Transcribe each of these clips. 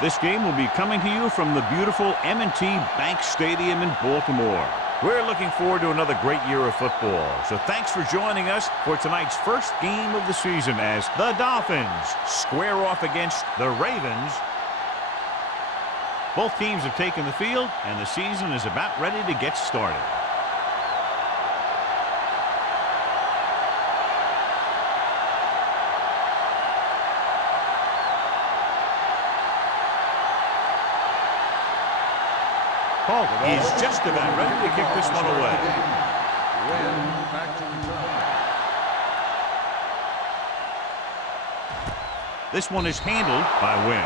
This game will be coming to you from the beautiful M&T Bank Stadium in Baltimore. We're looking forward to another great year of football. So thanks for joining us for tonight's first game of the season as the Dolphins square off against the Ravens. Both teams have taken the field, and the season is about ready to get started. Polk is just about ready to kick this one away. This one is handled by Wynn.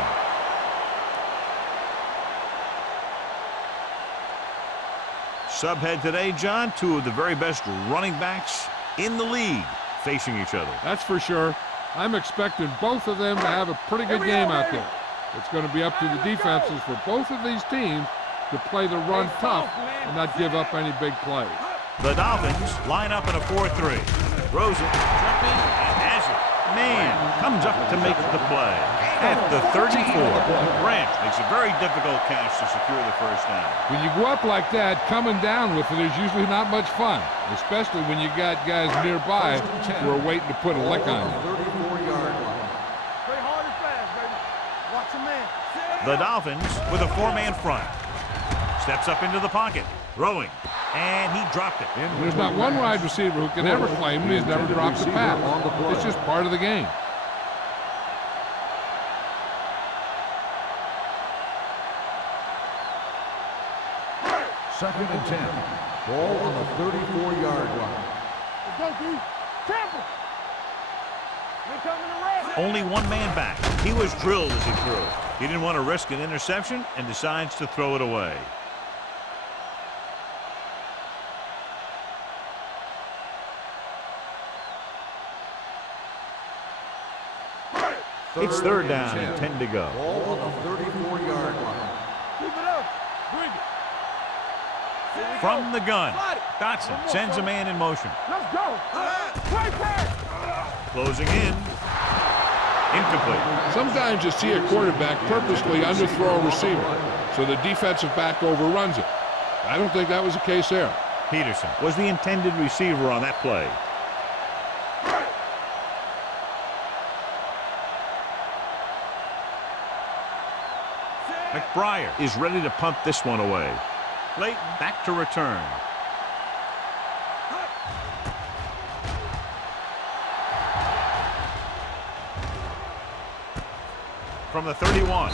Subhead today, John, two of the very best running backs in the league facing each other. That's for sure. I'm expecting both of them to have a pretty good game out there. It's going to be up to the defenses for both of these teams to play the run tough and not give up any big plays. The Dolphins line up in a 4-3. Throws it, tripping, and has it. Man comes up to make the play. At the 34, Branch makes a very difficult catch to secure the first down. When you go up like that, coming down with it is usually not much fun, especially when you got guys nearby who are waiting to put a lick on you. 34-yard line. Play hard and fast, baby. Watch a man. The Dolphins with a four-man front. Steps up into the pocket, throwing, and he dropped it. There's not one wide receiver who can ever claim he's never dropped a pass. It's just part of the game. Second and 10. Ball on the 34-yard line. Let's go, D. Tampa. We're coming to rest. Only one man back. He was drilled as he threw. He didn't want to risk an interception and decides to throw it away. It's third down and 10 to go. Ball on the 34-yard line. Keep it up. Bring it. From the gun, Dotson sends a man in motion. Let's go. Play pass. Closing in. Incomplete. Sometimes you see a quarterback purposely underthrow a receiver, so the defensive back overruns it. I don't think that was the case there. Peterson was the intended receiver on that play. McBriar is ready to punt this one away. Leighton back to return. From the 31.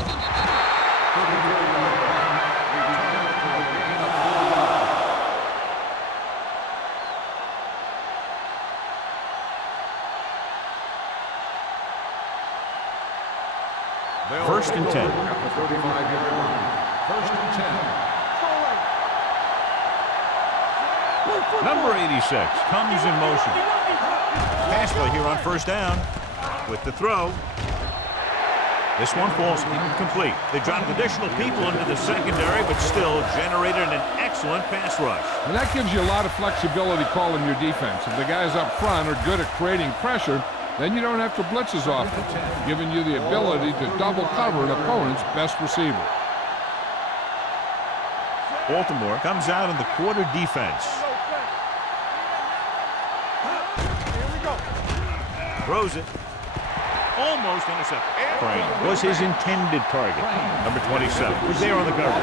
First and 10. At the 35-yard line. First and 10. Number 86 comes in motion. Pass play here on first down with the throw. This one falls incomplete. They dropped additional people into the secondary, but still generated an excellent pass rush. And that gives you a lot of flexibility calling your defense. If the guys up front are good at creating pressure, then you don't have to blitz as often, giving you the ability to double cover an opponent's best receiver. Baltimore comes out in the quarter defense. Throws it. Almost intercepted. Crane was his intended target. Number 27 was there on the cover.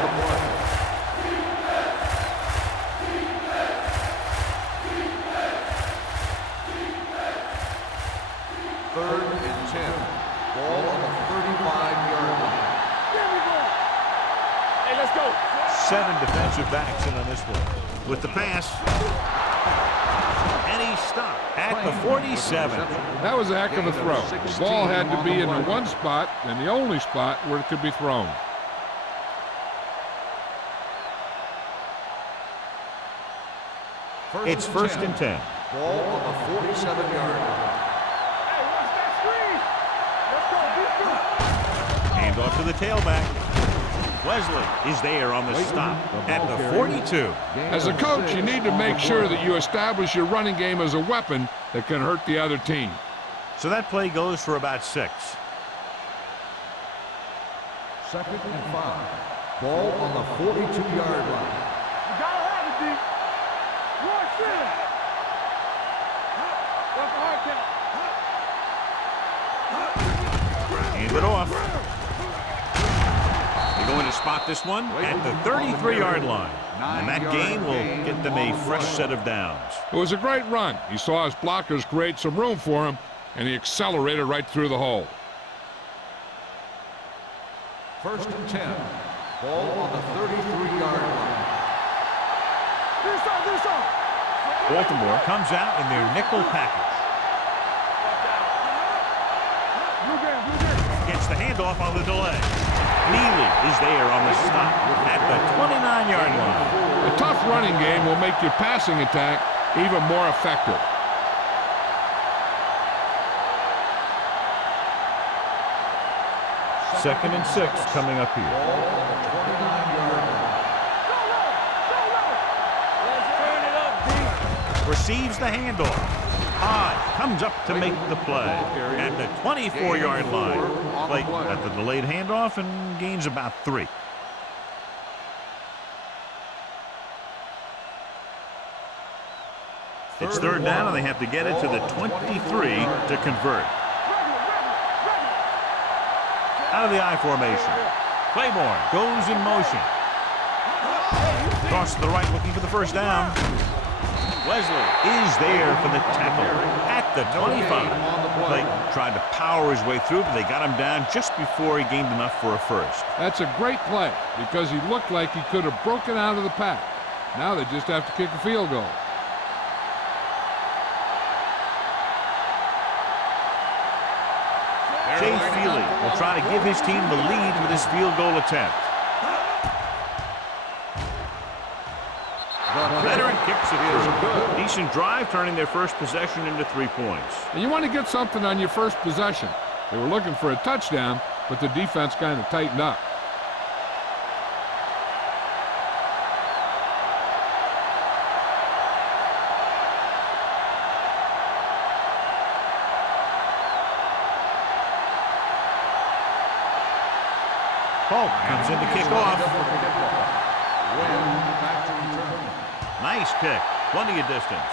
Third and 10. Ball on the 35-yard line. There we go. Hey, let's go. 7 defensive backs in on this one. With the pass. And he stopped at the 47. That was a heck of a throw. The ball had to be in the one spot and the only spot where it could be thrown. It's first and 10. Ball on the 47-yard line. Hey, watch that screen. Let's go. Hand off to the tailback. Wesley is there on the stop at the 42. As a coach, you need to make sure that you establish your running game as a weapon that can hurt the other team. So that play goes for about 6. 2nd and 5. Ball on the 42-yard line. You gotta have it, D. Watch it. That's a hard count. Hand it off. They're going to spot this one at the 33-yard line. And that gain will get them a fresh set of downs. It was a great run. He saw his blockers create some room for him, and he accelerated right through the hole. 1st and 10. Ball on the 33-yard line. Baltimore comes out in their nickel package. Gets the handoff on the delay. Neely is there on the stop at the 29-yard line. A tough running game will make your passing attack even more effective. Second and 6 coming up here. Ball on the 29-yard line. Receives the handoff. High comes up to make the play at the 24-yard line. Play at the delayed handoff and gains about 3. It's 3rd down, and they have to get it to the 23 to convert. Out of the I formation. Claiborne goes in motion. Cross to the right looking for the first down. Wesley is there for the tackle at the 25. Clayton tried to power his way through, but they got him down just before he gained enough for a first. That's a great play because he looked like he could have broken out of the pack. Now they just have to kick a field goal. Jay Feely will try to give his team the lead with his field goal attempt. Veteran kicks it through. Decent drive, turning their first possession into 3 points. And you want to get something on your first possession. They were looking for a touchdown, but the defense kind of tightened up. Paul comes in to kick off. Nice kick. Plenty of distance.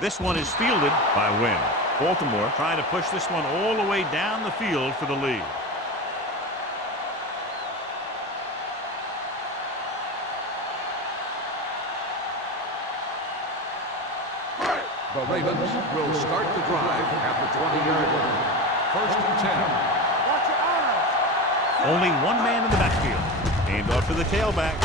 This one is fielded by Wynn. Baltimore trying to push this one all the way down the field for the lead. The Ravens will start the drive at the 20-yard line. 1st and 10. Watch your eyes. Only one man in the backfield. Hand off to the tailback.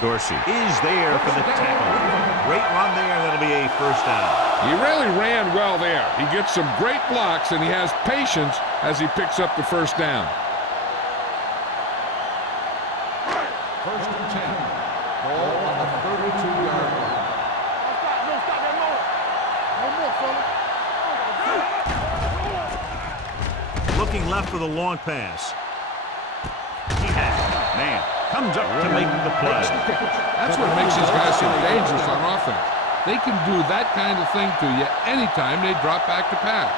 Dorsey is there for the tackle. Great run there. That'll be a first down. He really ran well there. He gets some great blocks, and he has patience as he picks up the first down. 1st and 10. Ball on the 32-yard line. No, stop that motor. No more, fella. Looking left for the long pass. He has it. Man, comes up to make the play. That's what makes these guys so dangerous on offense. They can do that kind of thing to you anytime they drop back to pass.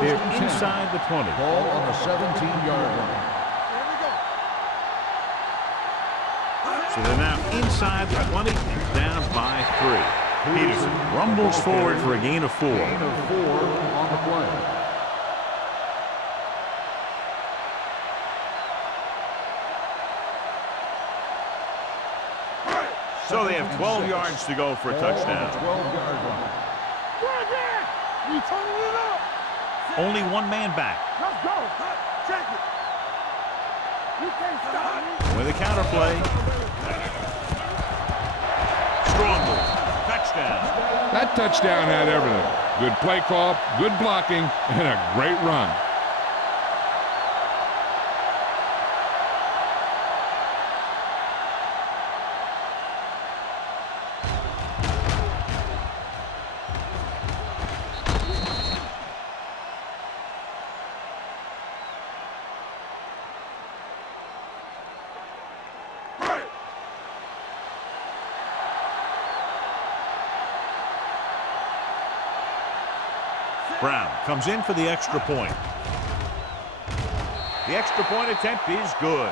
They're inside the 20. Ball on the 17-yard line. Here we go. So they're now inside the 20 and down by 3. Peterson rumbles forward for a gain of 4. Gain of 4 on the play. So they have 12 yards to go for a touchdown. 12-yard line. Right there. You turning it up. Only one man back. Let's go. Check it. You can't stop me. With a counter play. Strong move. Touchdown. That touchdown had everything. Good play call, good blocking, and a great run. Brown comes in for the extra point. The extra point attempt is good.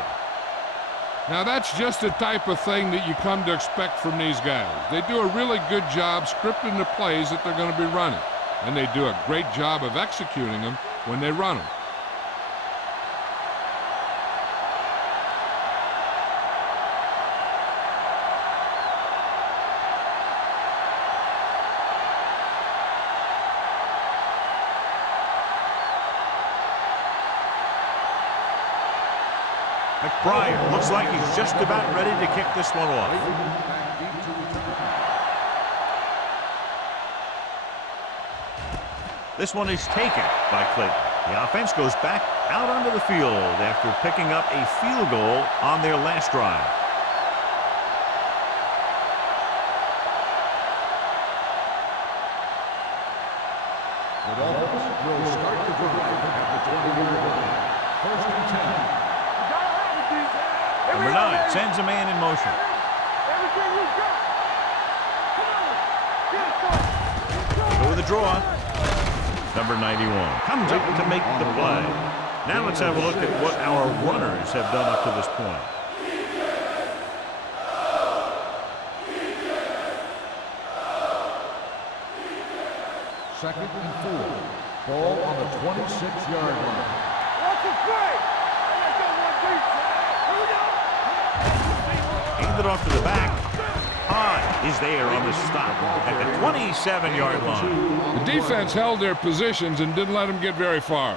Now that's just the type of thing that you come to expect from these guys. They do a really good job scripting the plays that they're going to be running, and they do a great job of executing them when they run them. McBride looks like he's just about ready to kick this one off. This one is taken by Clayton. The offense goes back out onto the field after picking up a field goal on their last drive. The Dolphins will start the drive at the 20-yard line. First and 10. Number 9 sends a man in motion. Everything you got. Come on. Go with the draw. Number 91 comes up to make the play. Now let's have a look at what our runners have done up to this point. Second and 4. Ball on the 26-yard line. What's the play? Let's go one deep. Here we go. Handed off to the back. Hahn is there on the stop at the 27-yard line. The defense held their positions and didn't let them get very far.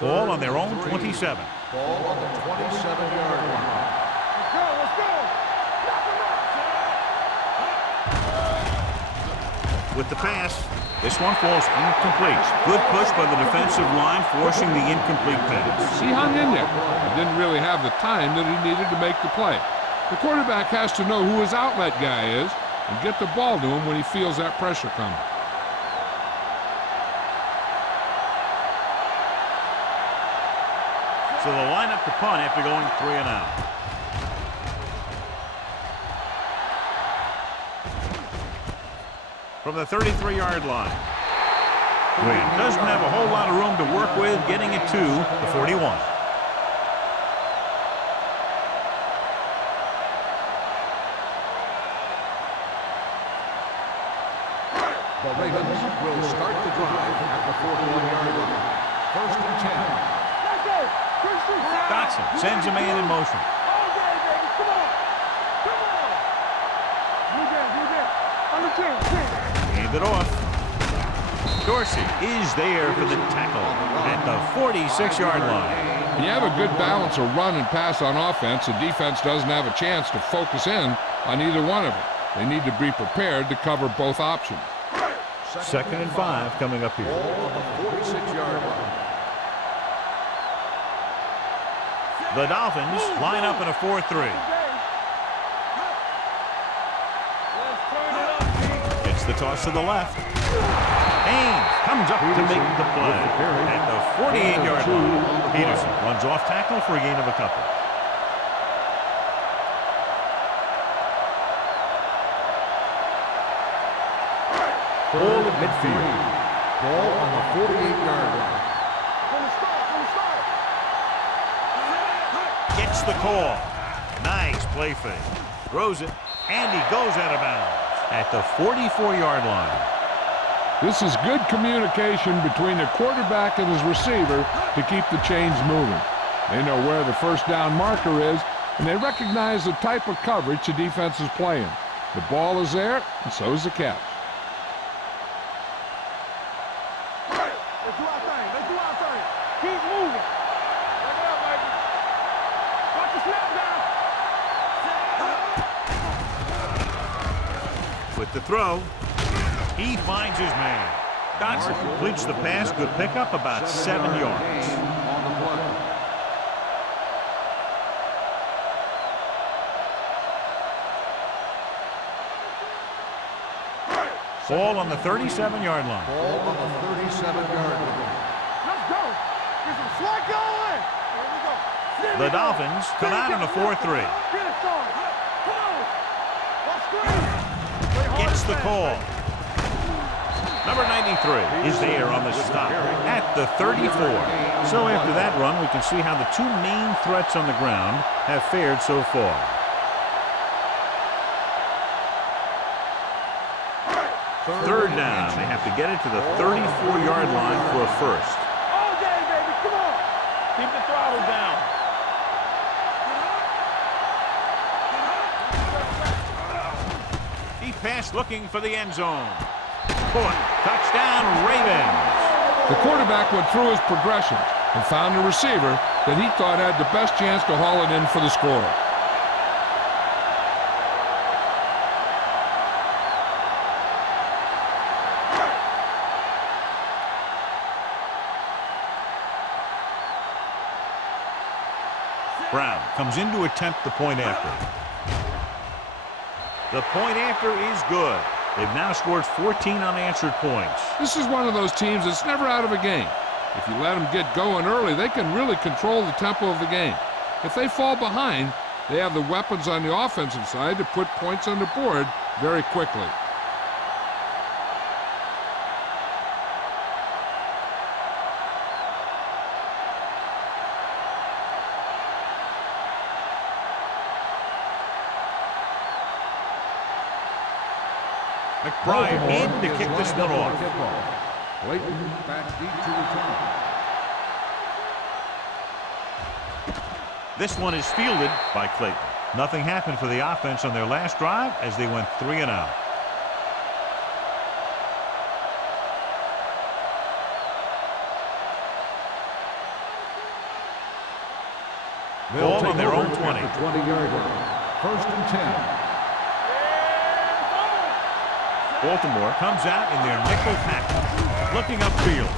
Ball on their own 27. Ball on the 27-yard line. Let's go. Let's go. Knock him out. With the pass, this one falls incomplete. Good push by the defensive line, forcing the incomplete pass. He hung in there. He didn't really have the time that he needed to make the play. The quarterback has to know who his outlet guy is and get the ball to him when he feels that pressure coming. So they'll line up to punt after going 3 and out. From the 33-yard line. Quinn doesn't have a whole lot of room to work with, getting it to the 41. The Ravens will start the drive at the 41-yard line. First and 10. Let's go. Quick shoot. Dotson sends a man in motion. All day, baby. Come on. Come on. You get. On the 10. Hand it off. Dorsey is there for the tackle at the 46-yard line. When you have a good balance of run and pass on offense, the defense doesn't have a chance to focus in on either one of them. They need to be prepared to cover both options. Second and 5 coming up here. Ball on the 46-yard line. The Dolphins line up in a 4-3. Gets the toss to the left. Haynes comes up to make the play at the 48-yard line. Peterson runs off tackle for a gain of a couple. Ball at midfield. Ball on the 48-yard line. From the start. Gets the call. Nice play fake. Throws it, and he goes out of bounds at the 44-yard line. This is good communication between the quarterback and his receiver to keep the chains moving. They know where the first down marker is, and they recognize the type of coverage the defense is playing. The ball is there, and so is the catch. Let's do our thing. Keep moving. Look it up, baby. Watch the snap down. With the throw, he finds his man. Dotson completes the pass. Good pickup, about 7 yards. On the play. Ball on the 37-yard line. Ball on the 37-yard line. Let's go. Get some slack going. Here we go. The Dolphins come out in a 4-3. Get it started. Come on. Watch the call. Number 93 is there on the stop at the 34. So after that run, we can see how the two main threats on the ground have fared so far. Third down. They have to get it to the 34-yard line for a first. All day, baby. Come on. Keep the throttle down. Deep pass looking for the end zone. Caught. Touchdown, Ravens. The quarterback went through his progressions and found a receiver that he thought had the best chance to haul it in for the score. Brown comes in to attempt the point after. The point after is good. They've now scored 14 unanswered points. This is one of those teams that's never out of a game. If you let them get going early, they can really control the tempo of the game. If they fall behind, they have the weapons on the offensive side to put points on the board very quickly. McBride in to kick this one off. Clayton back deep to return. This one is fielded by Clayton. Nothing happened for the offense on their last drive as they went 3 and out. Ball on their own 20. 20-yard line. First and 10. Baltimore comes out in their nickel package, looking upfield.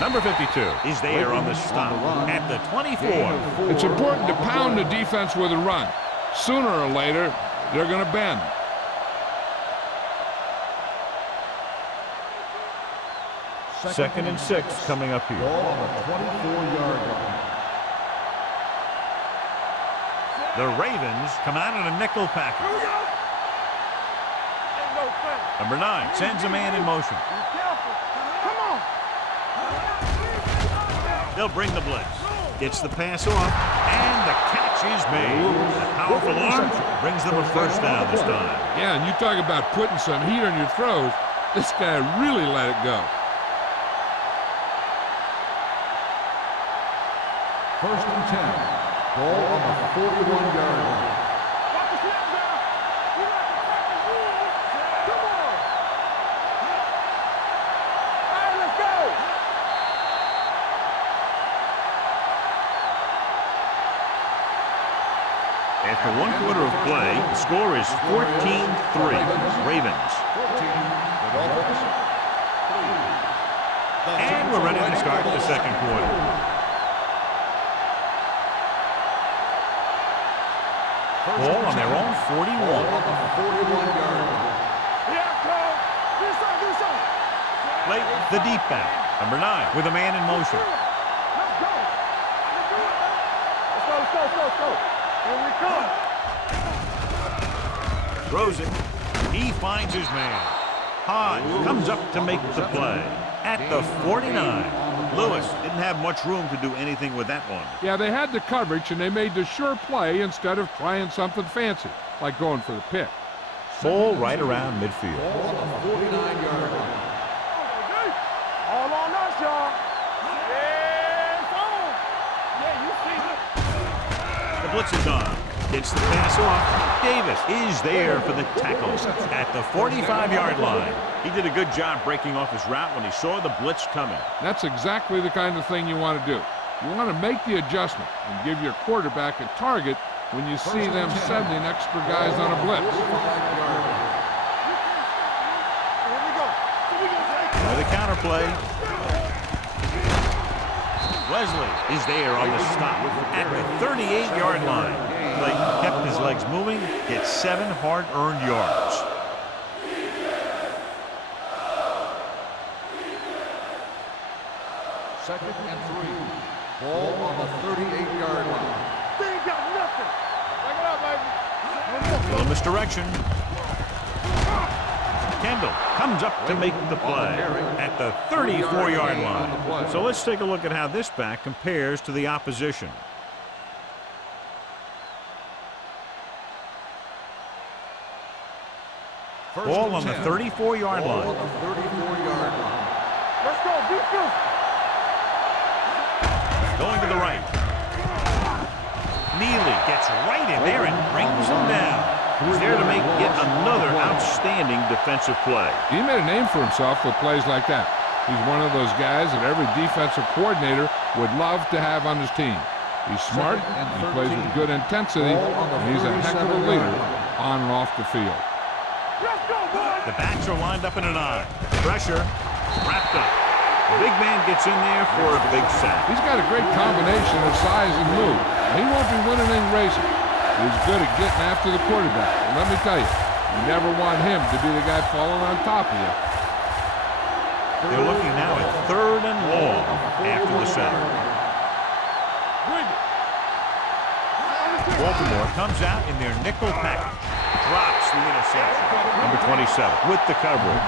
Number 52 is there on the stop at the 24. It's important to pound the defense with a run. Sooner or later, they're going to bend. Second and 6 coming up here. Ball on the 24-yard line. The Ravens come out in a nickel package. Number 9 sends a man in motion. Come on. They'll bring the blitz. Gets the pass off, and the catch is made. A powerful arm brings them a first down this time. Yeah, and you talk about putting some heat on your throws. This guy really let it go. First and 10. Ball on the 41-yard line. After 1 quarter of play, the score is 14-3. Ravens. 14. The Dolphins. 3. And we're ready to start the second quarter. Ball on their own 41. Ball on the 41-yard line. Late, the deep back. Number 9 with a man in motion. Let's go. Here we come. Throws it. He finds his man. Hodge comes up to make the play. At the 49. Lewis didn't have much room to do anything with that one. Yeah, they had the coverage, and they made the sure play instead of trying something fancy, like going for the pick. Ball right around midfield. Ball on the 49-yard line. All on us, y'all. Yeah, you see it. The blitz is on. Gets the pass off. Davis is there for the tackle at the 45-yard line. He did a good job breaking off his route when he saw the blitz coming. That's exactly the kind of thing you want to do. You want to make the adjustment and give your quarterback a target when you see them sending extra guys on a blitz. By the counter play. Wesley is there on the stop at the 38-yard line. Clayton kept his legs moving, gets 7 hard-earned yards. Second and 3. Ball on the 38-yard line. They ain't got nothing. Back it up, baby. Little misdirection. Kendall comes up to make the play at the 34-yard line. So let's take a look at how this back compares to the opposition. Ball on the 34-yard line. Let's go, defense. Going to the right. Neely gets right in there and brings him down. He's there to make yet another outstanding defensive play. He made a name for himself with plays like that. He's one of those guys that every defensive coordinator would love to have on his team. He's smart, he plays with good intensity, and he's a heck of a leader on and off the field. Let's go, boys. The backs are lined up in an I. Pressure wrapped up. The big man gets in there for a big sack. He's got a great combination of size and move. He won't be winning any races. He's good at getting after the quarterback. And let me tell you, you never want him to be the guy falling on top of you. They're looking now at 3rd and long after the center. Baltimore comes out in their nickel package. Drops the interception. Number 27 with the coverage.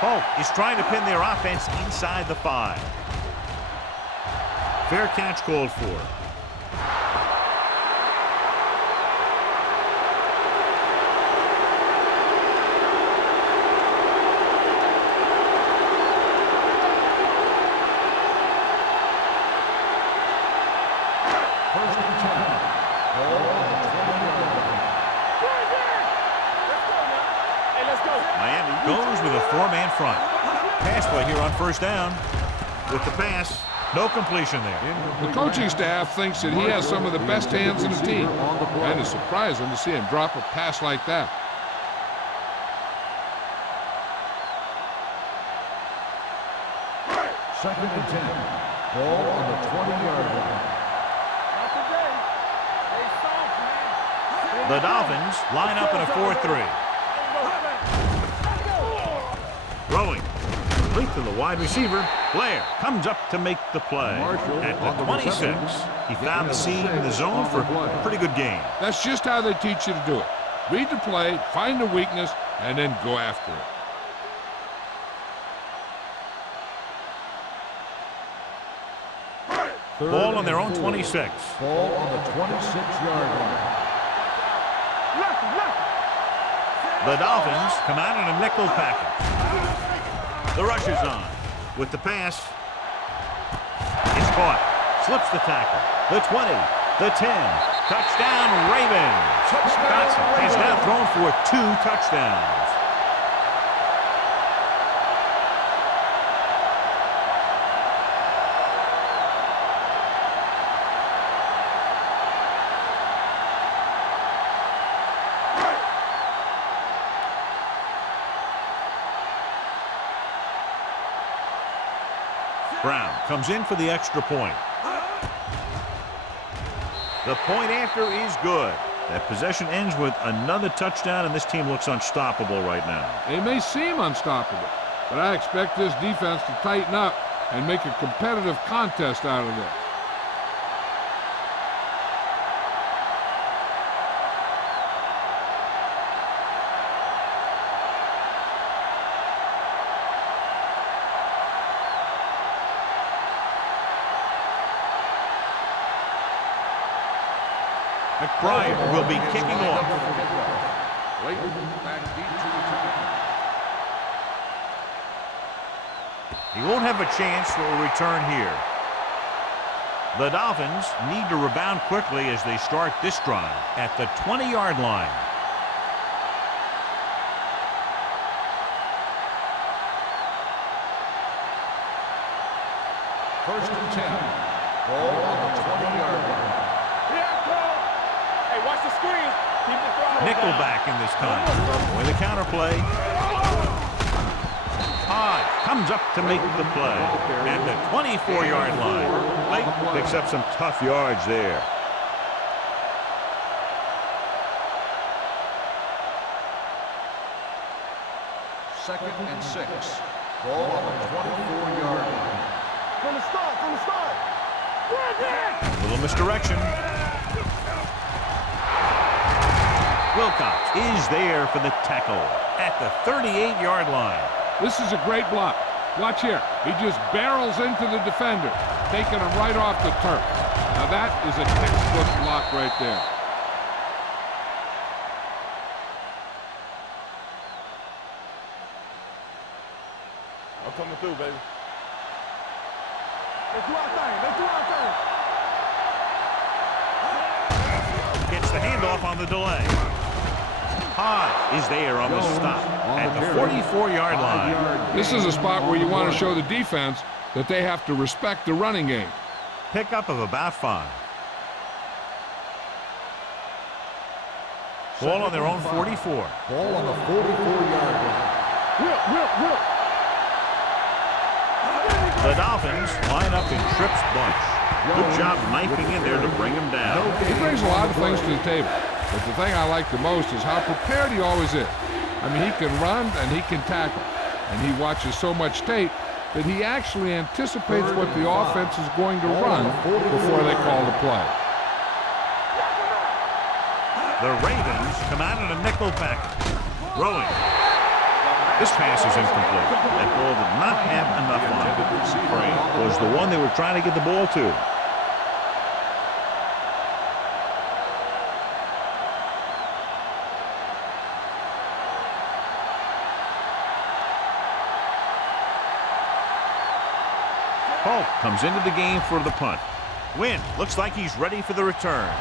Polk is trying to pin their offense inside the 5. Fair catch called for. Miami goes with a 4-man front. Pass play here on 1st down. With the pass, no completion there. The coaching staff thinks that he has some of the best hands in the team. And it's surprising to see him drop a pass like that. Second and 10. Ball on the 20-yard line. Not today. They soft, man. The Dolphins line up in a 4-3. Throwing. Complete to the wide receiver. Blair comes up to make the play. At the 26. He found the seam in the zone for a pretty good game. That's just how they teach you to do it. Read the play, find the weakness, and then go after it. Ball on their own 26. Ball on the 26-yard line. The Dolphins come out in a nickel package. The rush is on. With the pass. It's caught. Slips the tackle. The 20. The 10. Touchdown, Ravens. Johnson has now thrown for 2 touchdowns. Brown comes in for the extra point. The point after is good. That possession ends with another touchdown, and this team looks unstoppable right now. They may seem unstoppable, but I expect this defense to tighten up and make a competitive contest out of this. McBride will be kicking off. He won't have a chance for a return here. The Dolphins need to rebound quickly as they start this drive at the 20-yard line. First and 10. Ball on the 20-yard line. Hey, watch the screen. Keep the throttle Nickelback in this time. With a counterplay. Todd comes up to make the play at the 24-yard line. Lake picks up some tough yards there. 2nd and 6. Ball on the 24-yard line. From the start, from the start. A little misdirection. Wilcox is there for the tackle at the 38-yard line. This is a great block. Watch here. He just barrels into the defender, taking him right off the turf. Now that is a textbook block right there. I'm coming through, baby. Let's do our thing. Let's do our thing. Gets the handoff on the delay. Hodge is there on the stop at the 44-yard line. This is a spot where you want to show the defense that they have to respect the running game. Pickup of about 5. Ball on their own 44. Ball on the 44-yard line. Whip. The Dolphins line up in Tripp's bunch. Good job knifing in there to bring him down. He brings a lot of things to the table, but the thing I like the most is how prepared he always is. I mean, he can run and he can tackle, and he watches so much tape that he actually anticipates what the offense is going to run before they call the play. The Ravens come out in a nickel package. Throwing. This pass is incomplete. That ball did not have enough on it. Gray was the one they were trying to get the ball to. Polk comes into the game for the punt. Wynn looks like he's ready for the return.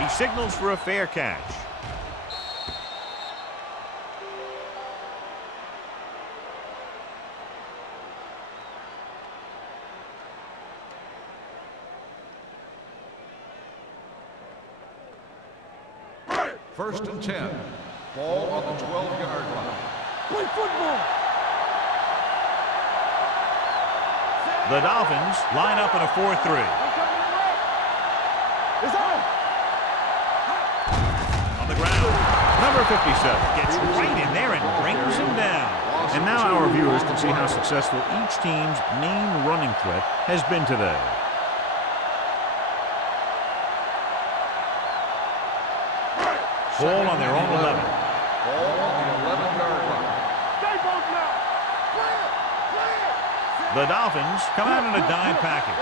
He signals for a fair catch. First and 10. Ball on the 12-yard line. Play football. The Dolphins line up in a 4-3. It's on. On the ground, number 57 gets right in there and brings him down. And now our viewers can see how successful each team's main running threat has been today. Ball on their own 11. Ball on the 11-yard line. Stay both now. Play it. The Dolphins come out in a dime package.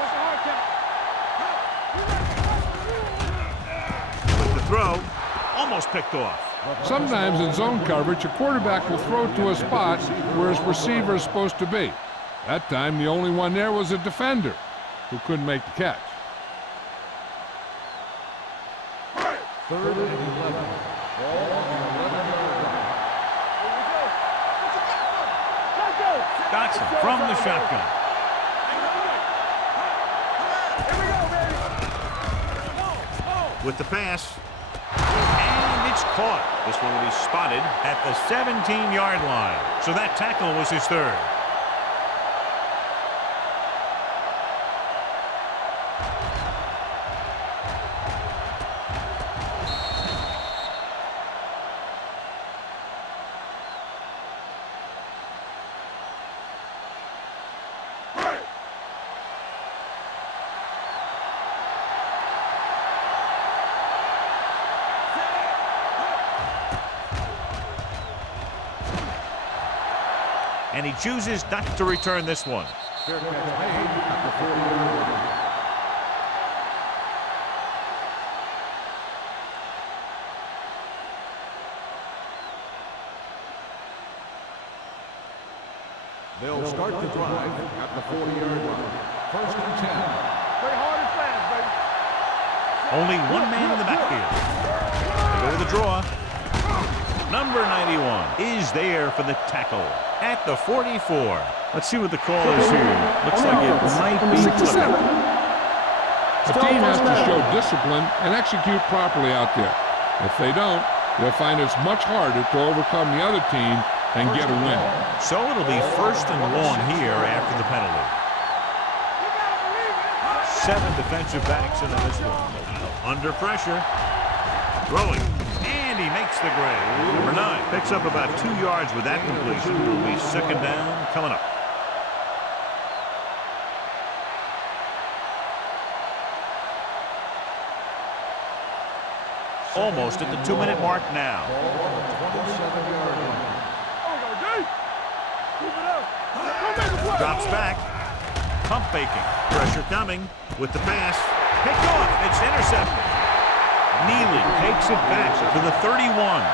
With the throw, almost picked off. Sometimes in zone coverage, a quarterback will throw to a spot where his receiver is supposed to be. That time, the only one there was a defender who couldn't make the catch. 3rd and 11. Ball on the 11-yard line. Dotson from the shotgun. With the pass. And it's caught. This one will be spotted at the 17-yard line. So that tackle was his 3rd. And he chooses not to return this one. Fair catch made at the 40-yard line. They'll start the drive at the 40-yard line. 1st and 10. Play hard and fast, baby. Only one man in the backfield. They go to the draw. Number 91 is there for the tackle at the 44. Let's see what the call is here. Looks like it might be flipping. The team has to show discipline and execute properly out there. If they don't, they'll find it's much harder to overcome the other team and get a win. So it'll be 1st and long here after the penalty. 7 defensive backs in this one. Under pressure. Throwing. And And he makes the grade. Number 9 picks up about 2 yards with that completion. It'll be second down coming up. Almost at the 2-minute mark now. Drops back. Pump faking. Pressure coming with the pass. Picked off. It's intercepted. Neely takes it back to the 31.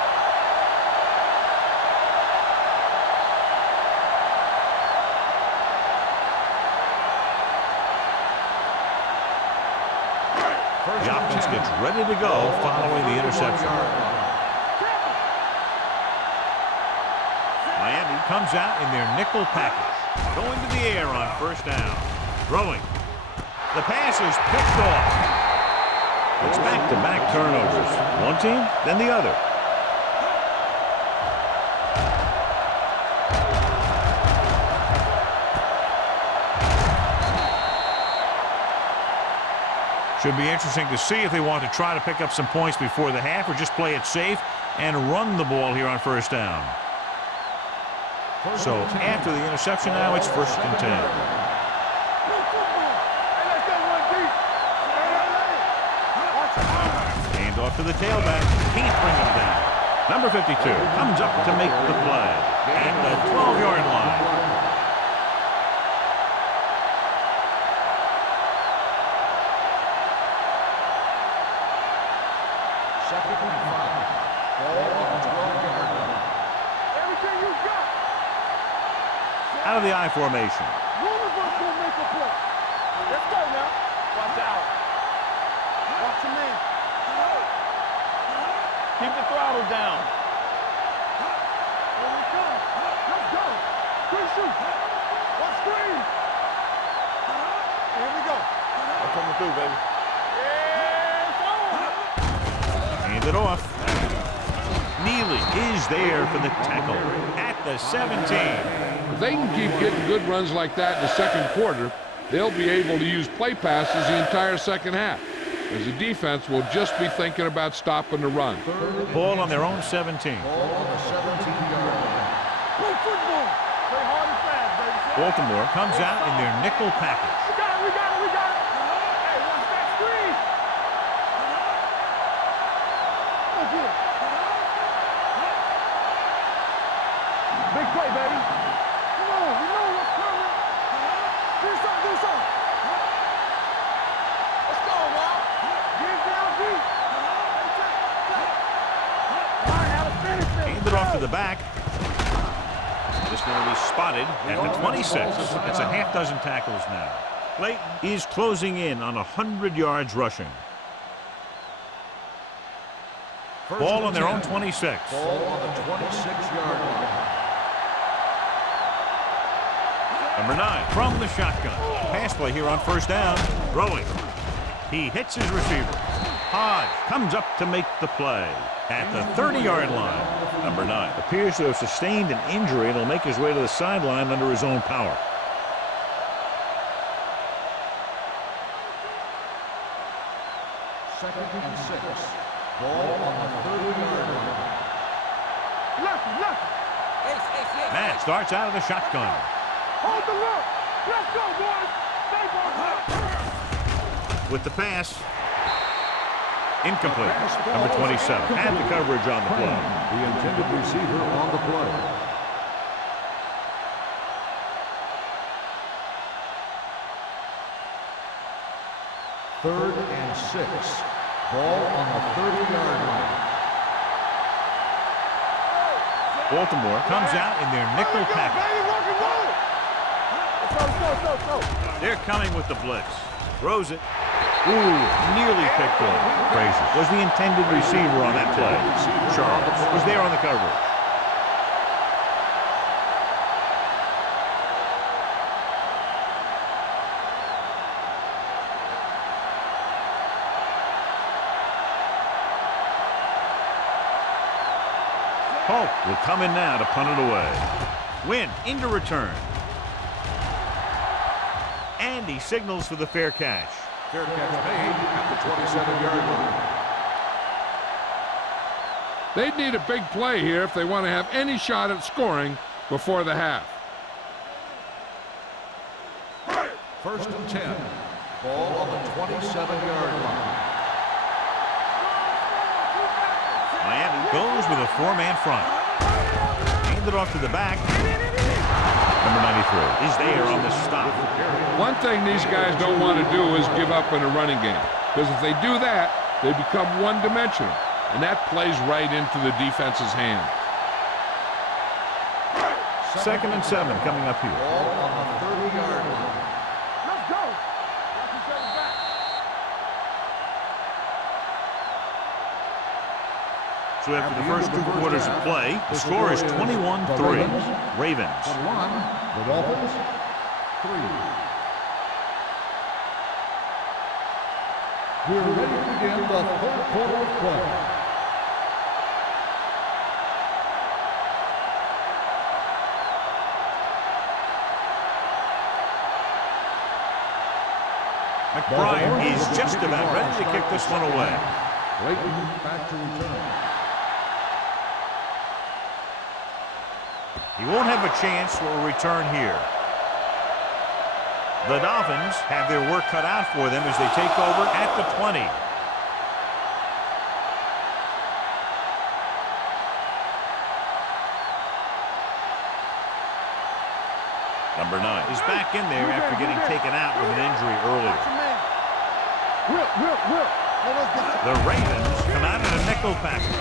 The offense gets ready to go following the interception. Miami comes out in their nickel package. Going to the air on first down. Throwing. The pass is picked off. It's back-to-back turnovers. One team, then the other. Should be interesting to see if they want to try to pick up some points before the half or just play it safe and run the ball here on first down. So after the interception now, it's first and 10. Hand off to the tailback. Can't bring him down. Number 52 comes up to make the play at the 12-yard line. Out of the I formation. One of us will make a play. Let's go now. Watch out. Watch your man. Keep the throttle down. Here we come. Let's go. Quick shoot. Watch screen. Here we go. I'm coming through, baby. Yeah, Hand it off. Neely is there for the tackle at the 17. If they can keep getting good runs like that in the second quarter, they'll be able to use play passes the entire second half, as the defense will just be thinking about stopping the run. Ball on their own 17. Ball on the 17-yard line. play football. Play hard and fast, baby. Baltimore comes out in their nickel package. We got it, we got it, we got it. Hey, watch that screen. Look here. Big play, baby. Come on, you know what's coming. Do something, do something. Let's go, Rob. Get down deep. Learn how to finish this. Hand it off to the back. This one will be spotted at the 26. It's a half dozen tackles now. Clayton is closing in on 100 yards rushing. Ball on their own 26. Ball on the 26-yard line. Number 9 from the shotgun. Pass play here on first down. Throwing. He hits his receiver. Hodge comes up to make the play at the 30-yard line. Number 9 appears to have sustained an injury and will make his way to the sideline under his own power. Second and 6. Ball on the 30-yard line. Lucky. Matt starts out of the shotgun. Hold the look. Let's go, boys. Stay ball. With the pass. Incomplete. Number 27 had the coverage on the play. The intended receiver on the play. Third and 6. Ball on the 30-yard line. Baltimore comes out in their nickel package. Baby, rock and roll. Let's go. They're coming with the blitz. Throws it. Ooh, nearly picked off. Frazier was the intended receiver on that play. Charles was there on the coverage. Hope will come in now to punt it away. Win into return. And he signals for the fair catch. Fair catch made at the 27-yard line. They'd need a big play here if they want to have any shot at scoring before the half. First and 10. Ball on the 27-yard line. Miami goes with a four-man front. Hand it off to the back. Number 93 is there on the stop. One thing these guys don't want to do is give up in a running game, because if they do that, they become one-dimensional, and that plays right into the defense's hand. Second and 7 coming up here. Ball on the 30-yard line. Let's go. Watch each other back. So after the first 2 quarters of play, the score is 21-3. Ravens. 1, the Dolphins, 3. We're ready to begin the third quarter of play. McBride is just about ready to kick this one away. Clayton back to return. He won't have a chance for a return here. The Dolphins have their work cut out for them as they take over at the 20. Number 9 is back in there after getting taken out with an injury earlier. The Ravens come out in a nickel package.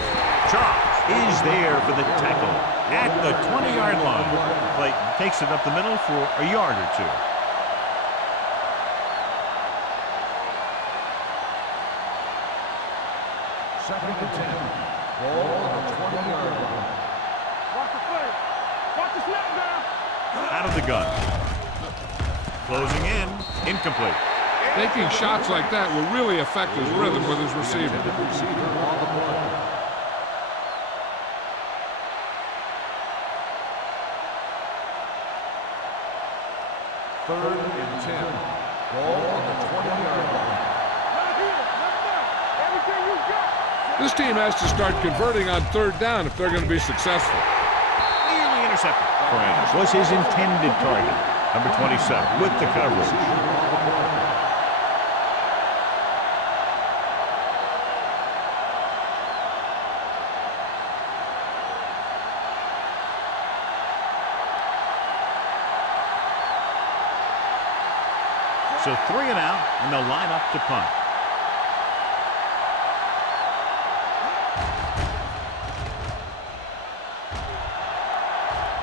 Charles is there for the tackle at the 20-yard line. Clayton takes it up the middle for a yard or 2. Second and 10. Ball on the 20-yard line. Watch the play. Watch the snap down. Out of the gun. Closing in. Incomplete. Taking shots like that will really affect his rhythm with his receiver. Receiver on the play. Third and 10. Ball on the 20-yard line. Let it hit. Let it down. Everything you got. This team has to start converting on third down if they're going to be successful. Nearly intercepted. Franz was his intended target. Number 27 with the coverage. So 3 and out, and they'll line up to punt.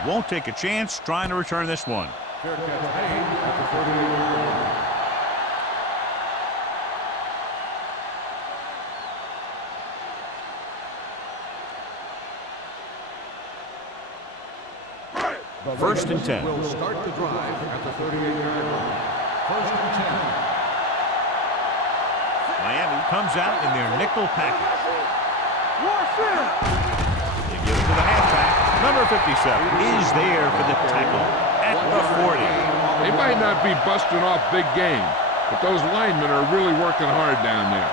Won't take a chance trying to return this one. Fair catch made at the 38-yard line. First and 10. Will start the drive at the 38-yard line. First and 10. Miami comes out in their nickel package. Watch it. They give it to the halfback. Number 57 is there for the tackle at the 40. They might not be busting off big game, but those linemen are really working hard down there.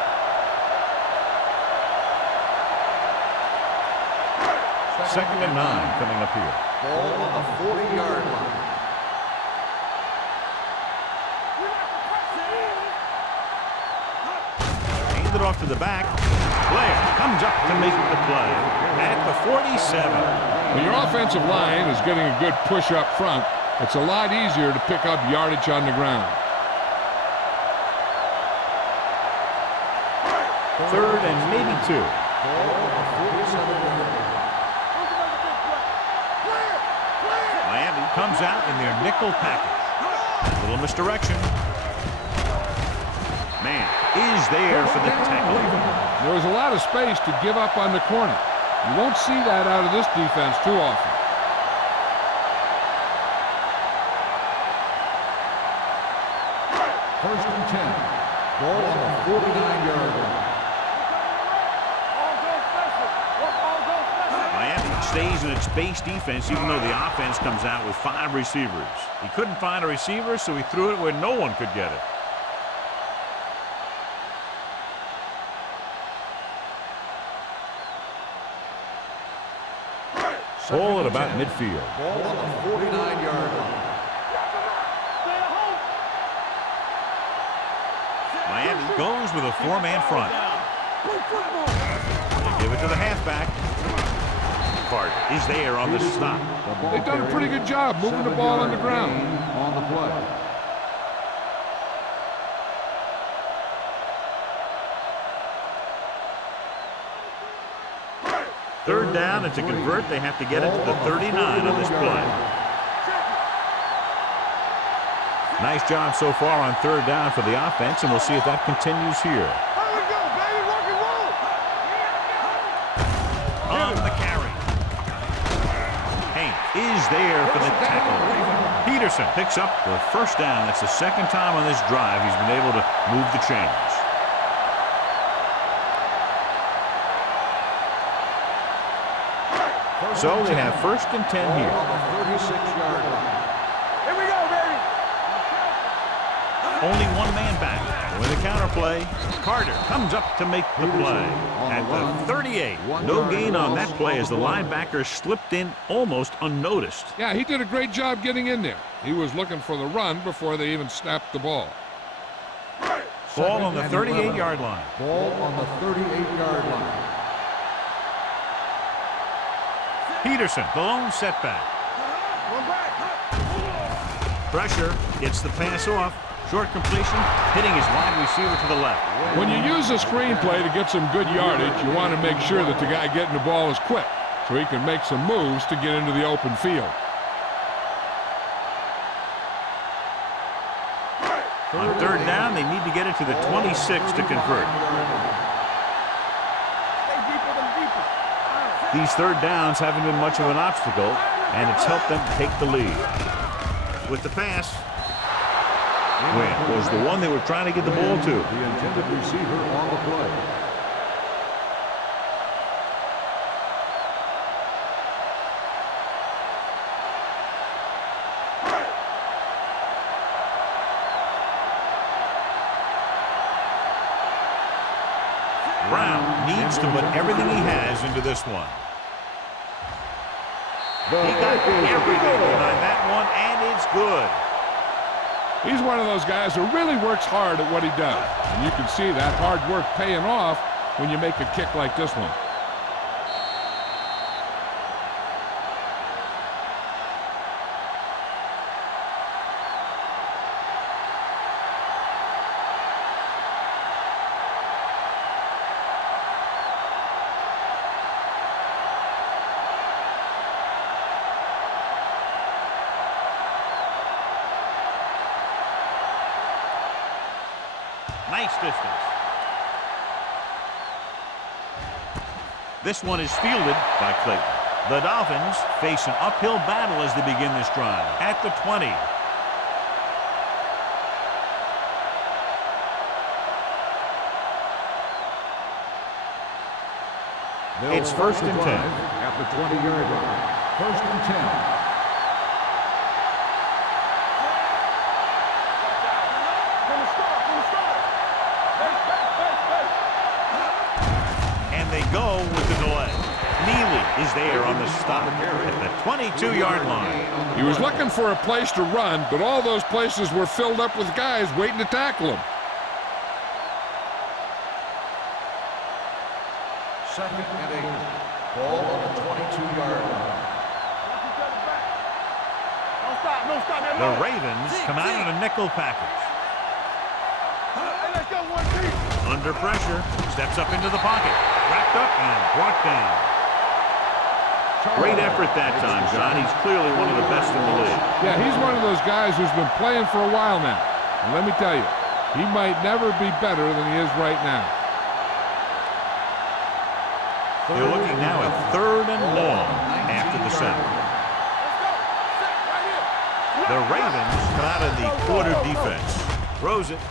Second and 9 coming up here. Ball on the 40-yard line. Hand it off to the back. Blair comes up to make the play at the 47. When your offensive line is getting a good push up front, it's a lot easier to pick up yardage on the ground. Third and maybe 2. Ball on the 47-yard line. Miami comes out in their nickel package. A little misdirection. Man is there for the tackle. There was a lot of space to give up on the corner. You won't see that out of this defense too often. First and 10. Ball on the 49-yard line. Miami stays in its base defense even though the offense comes out with 5 receivers. He couldn't find a receiver, so he threw it where no one could get it. Ball at about midfield. Ball on the 49-yard line. Miami goes with a four-man front. They give it to the halfback. Carter is there on the stop. They've done a pretty good job moving the ball on the ground. On the play. Third down, and to convert, they have to get it to the 39 on this play. Nice job so far on third down for the offense, and we'll see if that continues here. On the carry. Haynes is there for the tackle. Peterson picks up the first down. That's the second time on this drive he's been able to move the chains. So they have first and 10 here. On the 36-yard line. Here we go, baby. Only one man back. With a counter play, Carter comes up to make the play. At the 38, no gain on that play as the linebacker slipped in almost unnoticed. Yeah, he did a great job getting in there. He was looking for the run before they even snapped the ball. Ball on the 38-yard line. Ball on the 38-yard line. Peterson, the lone setback. Pressure, gets the pass off. Short completion, hitting his wide receiver to the left. When you use a screenplay to get some good yardage, you want to make sure that the guy getting the ball is quick so he can make some moves to get into the open field. On third down, they need to get it to the 26 to convert. These third downs haven't been much of an obstacle, and it's helped them take the lead. With the pass, Wynn was the one they were trying to get the ball to. The intended receiver on the play. Brown needs to put everything he has into this one. He got everything behind that one, and it's good. He's one of those guys who really works hard at what he does. And you can see that hard work paying off when you make a kick like this one. Nice distance. This one is fielded by Clayton. The Dolphins face an uphill battle as they begin this drive. At the 20. It's first and 10. At the 20-yard line. First and 10. They go with the delay. Neely is there on the stop at the 22-yard line. He was looking for a place to run, but all those places were filled up with guys waiting to tackle him. Second and 8. Ball on the 22-yard line. The Ravens come out in a nickel package. Under pressure, steps up into the pocket. Wrapped up and brought down. Great effort that time, John. He's clearly one of the best in the league. Yeah, he's one of those guys who's been playing for a while now. And let me tell you, he might never be better than he is right now. They're looking now at third and long after the sack. The Ravens come out of the quarter defense. Throws it.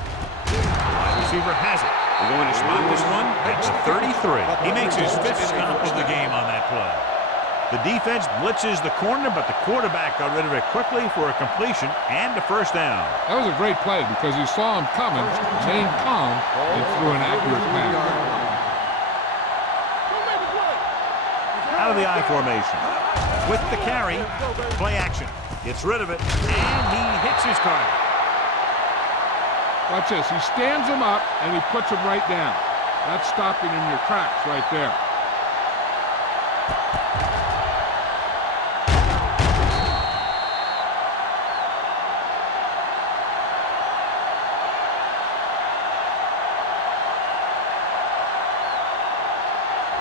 The wide receiver has it. They're going to spot this one at the 33. He makes his fifth stop of the game on that play. The defense blitzes the corner, but the quarterback got rid of it quickly for a completion and a first down. That was a great play because he saw him coming, remained calm, and threw an accurate pass. Out of of the I formation. With the carry, play action. Gets rid of it, and he hits his target. Watch this. He stands him up, and he puts him right down. That's stopping in your tracks right there.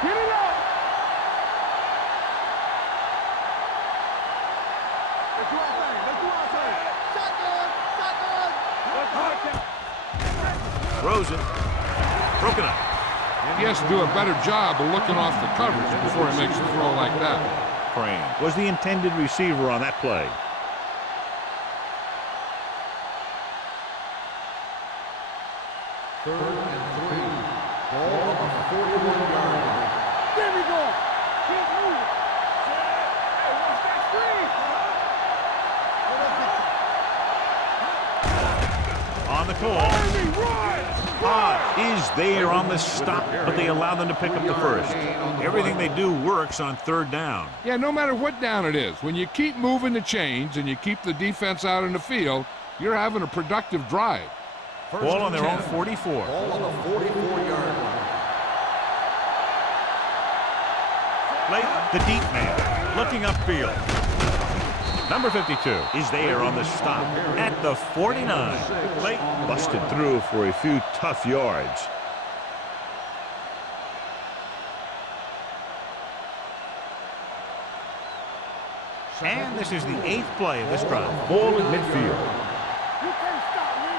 Get it up. Let's do our thing. Let's do our thing. Shotgun. Shotgun. Throws it. Broken up. He has to do a better job of looking off the coverage before he makes a throw like that. Crane was the intended receiver on that play. Third and 3. Ball on the 41-yard line. There we go. Keep moving. Hey, watch that screen. On the call. Is there on the stop, but they allow them to pick up the first. Everything they do works on third down. Yeah, no matter what down it is, when you keep moving the chains and you keep the defense out in the field, you're having a productive drive. Ball on their own 44. Ball on the 44-yard line. Late, the deep man, looking upfield. Number 52 is there on the stop at the 49. Late, busted through for a few tough yards. And this is the 8th play of this drive. Ball in midfield. You can't stop me.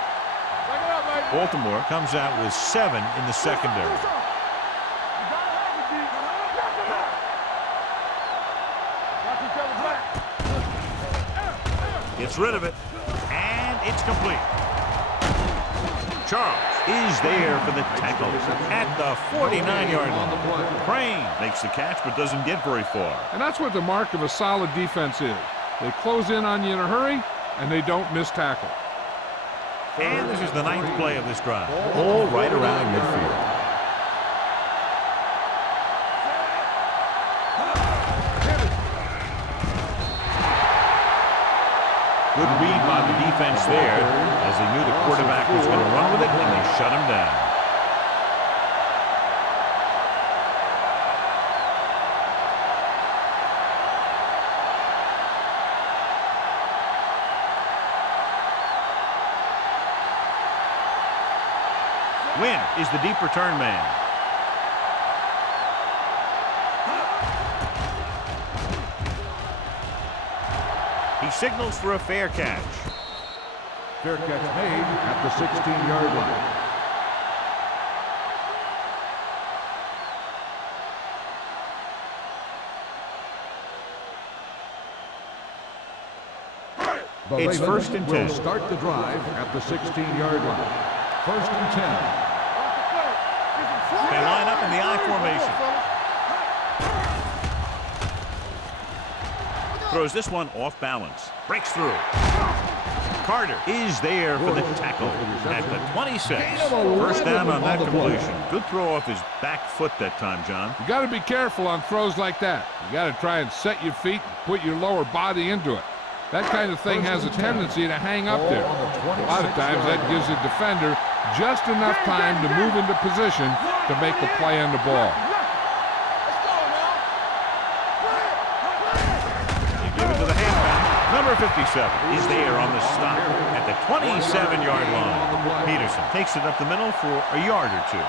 Back it up, baby. Baltimore comes out with 7 in the secondary. You gotta have it, D. Knock it out. Knock each other back. Gets rid of it, and it's complete. Charles is there for the tackle at the 49-yard line. Crane makes the catch but doesn't get very far. And that's what the mark of a solid defense is. They close in on you in a hurry, and they don't miss tackle. And this is the 9th play of this drive. All right around midfield. Good read by the defense there, as they knew the quarterback was going to run with it, and they shut him down. Wynn is the deep return man. He signals for a fair catch. Fair catch made at the 16-yard line. The It's Ravens 1st and will 10. start the drive at the 16-yard line. 1st and 10. They line up in the I formation. Throws this one off balance. Breaks through. Carter is there for the tackle at the 26. First down on that completion. Good throw off his back foot that time, John. You got to be careful on throws like that. You got to try and set your feet and put your lower body into it. That kind of thing has a tendency to hang up there. A lot of times that gives the defender just enough time to move into position to make the play on the ball. They give it to the halfback. Number 57 is there on the stop at the 27-yard line. Peterson takes it up the middle for a yard or two.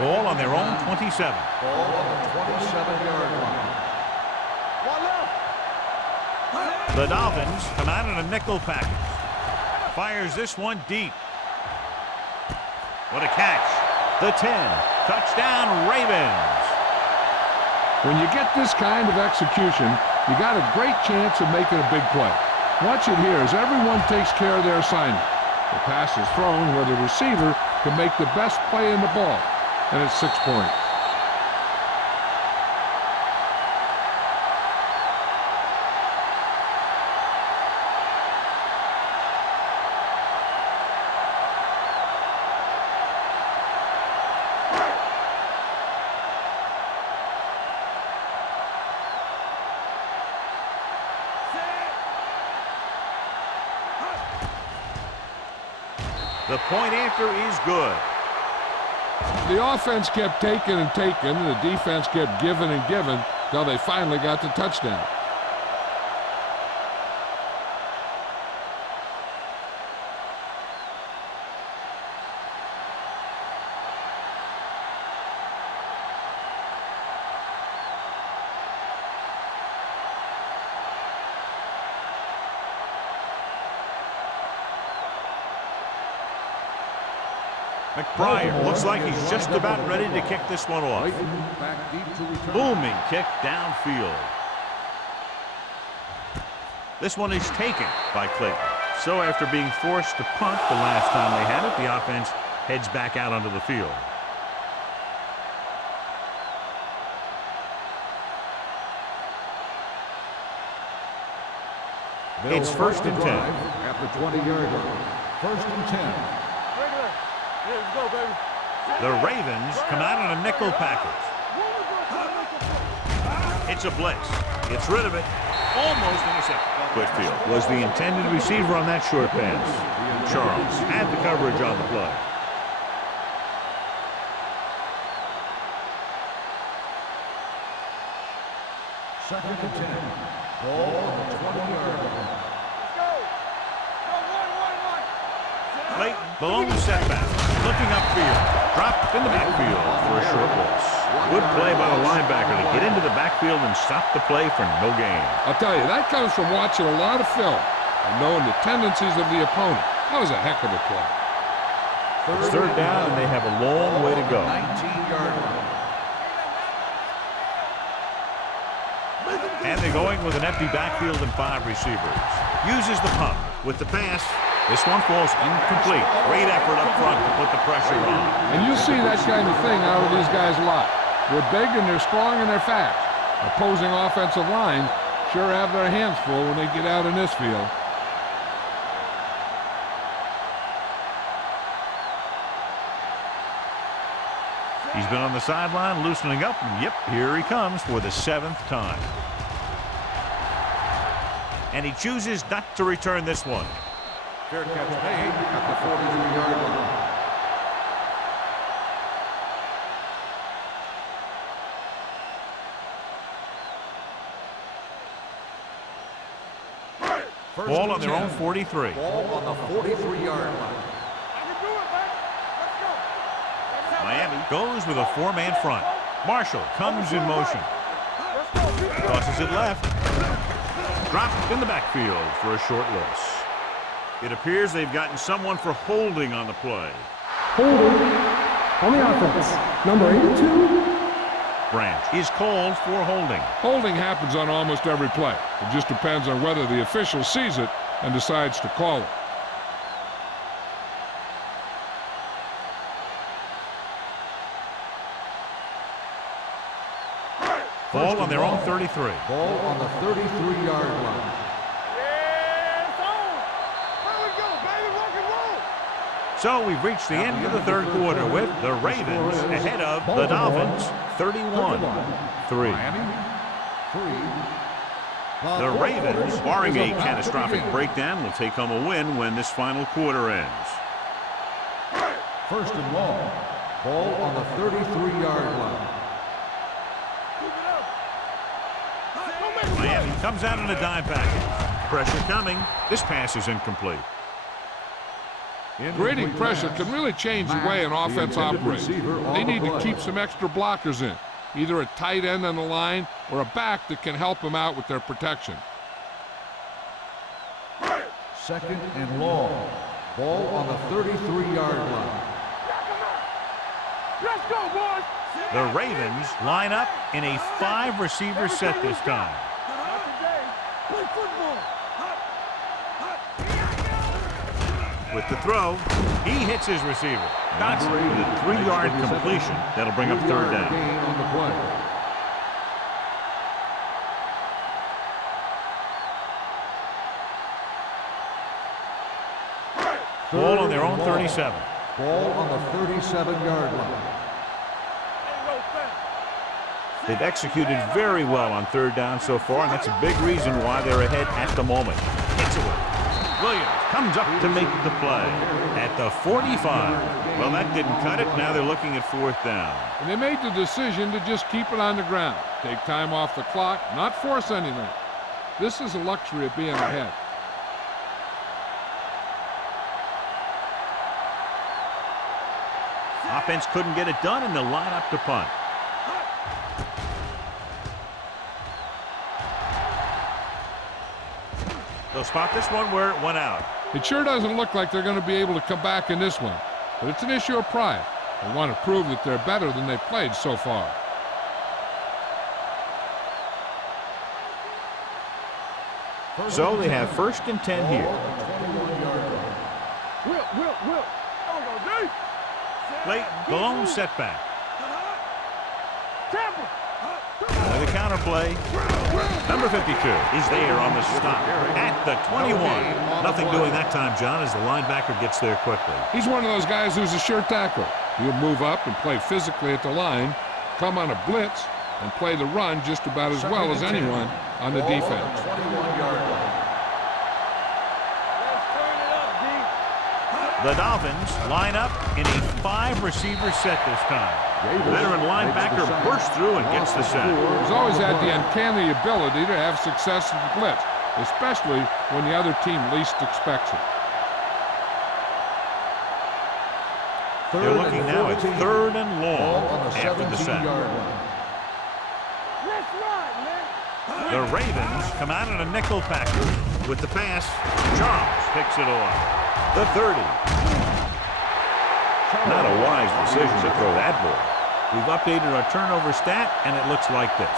Ball on their own 27. Ball on the 27-yard line. The Dolphins come out in a nickel package. Fires this one deep. What a catch. The 10. Touchdown, Ravens. When you get this kind of execution, you got a great chance of making a big play. Watch it here as everyone takes care of their assignment. The pass is thrown where the receiver can make the best play in the ball. And it's 6 points. The point after is good. The offense kept taking and taking, and the defense kept giving and giving until they finally got the touchdown. McBride looks like he's just about ready to kick this one off. Booming kick downfield. This one is taken by Clayton. So after being forced to punt the last time they had it, the offense heads back out onto the field. It's 1st and 10. At the 20-yard line. 1st and 10. Let's go, baby. The Ravens come out in a nickel package. It's a blitz. Gets rid of it. Almost intercepted. Whitfield was the intended receiver on that short pass. Charles had the coverage on the play. Second and 10. Ball on the 20-yard line. Let's go. Go, 1-1-1. Clayton, the lone setback. Looking upfield. Dropped in the backfield for a short loss. Good play by the linebacker to get into the backfield and stop the play for no gain. I'll tell you, that comes from watching a lot of film and knowing the tendencies of the opponent. That was a heck of a play. It's 3rd down, and they have a long way to go. 19-yard line. And they're going with an empty backfield and 5 receivers. Uses the pump with the pass. This one falls incomplete. Great effort up front to put the pressure on. And you see that kind of thing out of these guys a lot. They're big and they're strong and they're fast. Opposing offensive lines sure have their hands full when they get out in this field. He's been on the sideline loosening up, and yep, here he comes for the 7th time. And he chooses not to return this one. Fair catch made at the 43-yard line. Ball on their own 43. Ball on the 43-yard line. I can do it, baby. Let's go. Miami goes with a 4-man front. Marshall comes in motion. Tosses it left. Dropped in the backfield for a short loss. It appears they've gotten someone for holding on the play. Holding on the offense. Number 82. Branch is called for holding. Holding happens on almost every play. It just depends on whether the official sees it and decides to call it. Ball on their own 33. Ball on the 33-yard line. Yeah, it's on. There we go, baby. Rock and roll. So we've reached the end of the 3rd quarter with the Ravens ahead of the Dolphins 31-3. Miami, 3. The Ravens, barring a catastrophic breakdown, will take home a win when this final quarter ends. 1st and long. Ball on the 33-yard line. Miami comes out in a dime package. Pressure coming. This pass is incomplete. Grading pressure can really change the way an offense operates. They need to keep some extra blockers in, either a tight end on the line or a back that can help them out with their protection. 2nd and long. Ball on the 33-yard line. Let's go, boys. The Ravens line up in a 5-receiver set this time. Not today. Play football. With the throw, he hits his receiver. Dotson with a 3-yard completion. That'll bring up 3rd down. Gain on the play. Ball on their own 37. Ball on the 37-yard line. They've executed very well on 3rd down so far, and that's a big reason why they're ahead at the moment. Gets away. Williams comes up to make the play at the 45. Well, that didn't cut it. Now they're looking at 4th down. And they made the decision to just keep it on the ground. Take time off the clock, not force anything. This is a luxury of being ahead. Offense couldn't get it done, and they'll line up to punt. They'll spot this one where it went out. It sure doesn't look like they're going to be able to come back in this one, but it's an issue of pride. They want to prove that they're better than they've played so far. So they have 1st and 10 here. Whip. There we go, D. Late, the lone setback. Tampa. The counter play. Number 52 is there on the stop at the 21. Nothing doing that time, John, as the linebacker gets there quickly. He's one of those guys who's a sure tackler. He'll move up and play physically at the line, come on a blitz, and play the run just about as well as anyone on the defense. The Dolphins line up in a 5-receiver set this time. The veteran linebacker bursts through and gets the sack. He's always had the uncanny ability to have success in the blitz, especially when the other team least expects it. They're looking now at 3rd and long after the sack. The Ravens come out in a nickel package with the pass. Charles picks it off. The 30. Not a wise decision to throw that ball. We've updated our turnover stat, and it looks like this.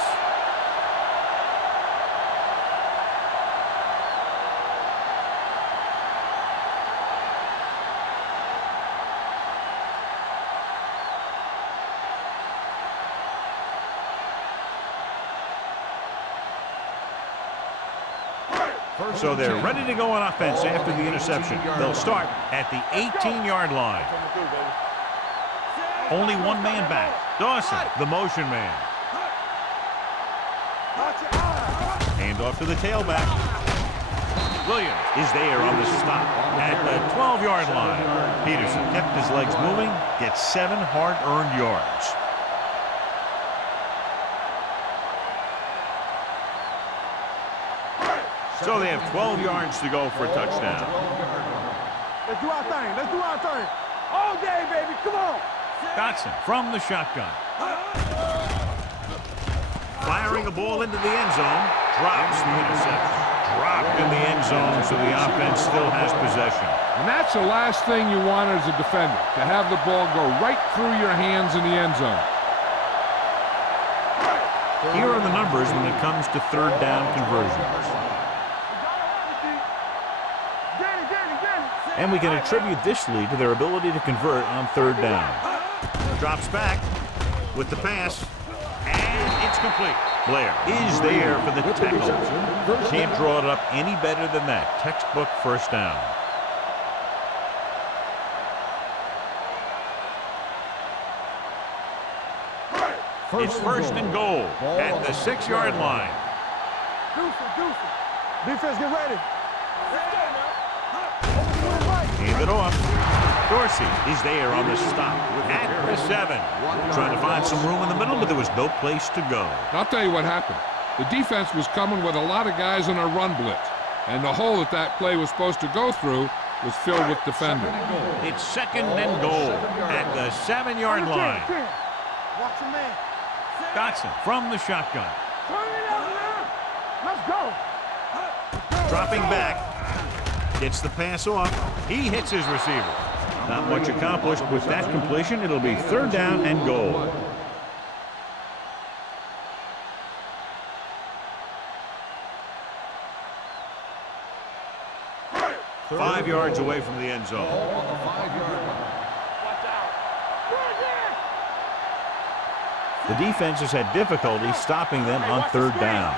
So they're ready to go on offense after the interception. They'll start at the 18-yard line. Only one man back. Dawson, the motion man. Hand off to the tailback. Williams is there on the stop at the 12-yard line. Peterson kept his legs moving, gets 7 hard-earned yards. So they have 12 yards to go for a touchdown. Let's do our thing. Let's do our thing. All day, baby. Come on. Dotson from the shotgun. Firing a ball into the end zone. Drops the interception. Dropped in the end zone, so the offense still has possession. And that's the last thing you want as a defender, to have the ball go right through your hands in the end zone. Here are the numbers when it comes to 3rd down conversions. And we can attribute this lead to their ability to convert on 3rd down. Drops back with the pass, and it's complete. Blair is there for the tackle. Can't draw it up any better than that. Textbook 1st down. It's 1st and goal at the 6-yard line. Defense, get ready. Hand it off. Dorsey is there on the stop at the 7. Trying to find some room in the middle, but there was no place to go. I'll tell you what happened. The defense was coming with a lot of guys in a run blitz, and the hole that that play was supposed to go through was filled with defenders. It's 2nd and goal at the 7-yard line. Watch your man. Dotson from the shotgun. Turn it up, man. Let's go. Dropping back. Gets the pass off. He hits his receiver. Not much accomplished with that completion. It'll be 3rd down and goal. Five yards away from the end zone. The defense has had difficulty stopping them on 3rd down.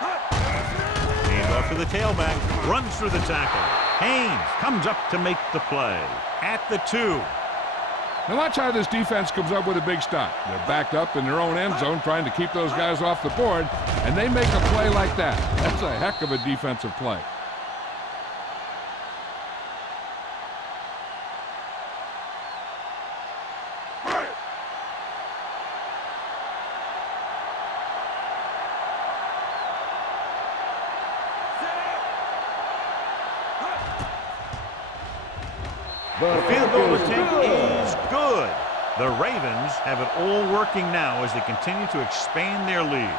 Hand off to the tailback. Runs through the tackle. Haynes comes up to make the play at the 2. Now watch how this defense comes up with a big stop. They're backed up in their own end zone trying to keep those guys off the board, and they make a play like that. That's a heck of a defensive play. The field goal attempt is good. The Ravens have it all working now as they continue to expand their lead.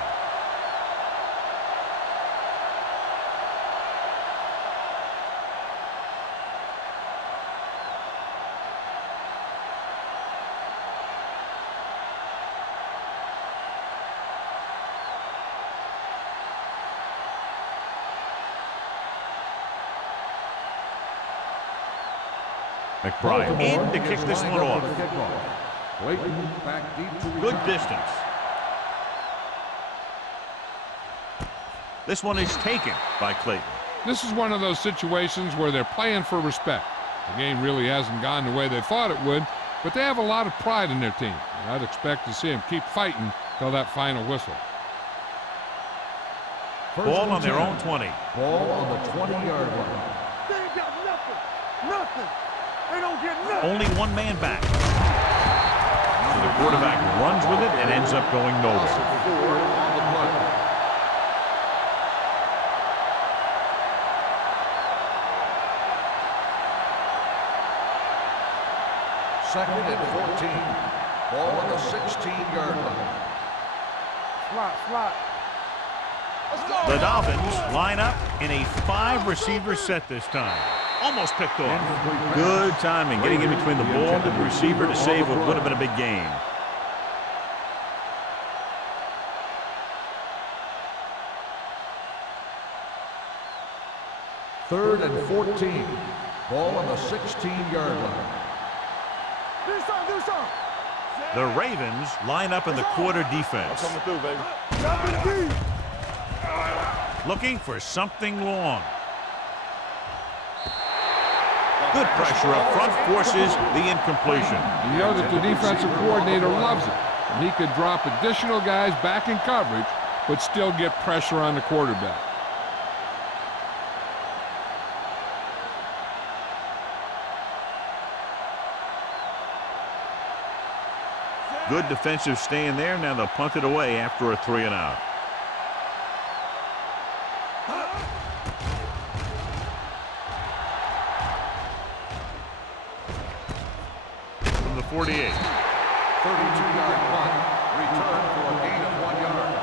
McBride in to kick this one off. Good distance. This one is taken by Clayton. This is one of those situations where they're playing for respect. The game really hasn't gone the way they thought it would, but they have a lot of pride in their team. And I'd expect to see them keep fighting till that final whistle. Ball on their own 20. Ball on the 20-yard line. They ain't got nothing. Nothing. They don't get nothing. Only one man back. So the quarterback runs with it and ends up going nowhere. Second and 14. Ball on the 16-yard line. Slot. Let's go. The Dolphins line up in a 5-receiver set this time. Almost picked off. Good timing, getting in between the ball and the receiver to save what would have been a big gain. Third and 14. Ball on the 16-yard line. Do something. The Ravens line up in the quarter defense. Coming through, baby. Double D. Looking for something long. Good pressure up front forces the incompletion. You know that the defensive coordinator loves it. And he could drop additional guys back in coverage, but still get pressure on the quarterback. Good defensive stand there. Now they'll punt it away after a 3-and-out. From the 48. 32-yard punt. Return for a gain of 1 yard.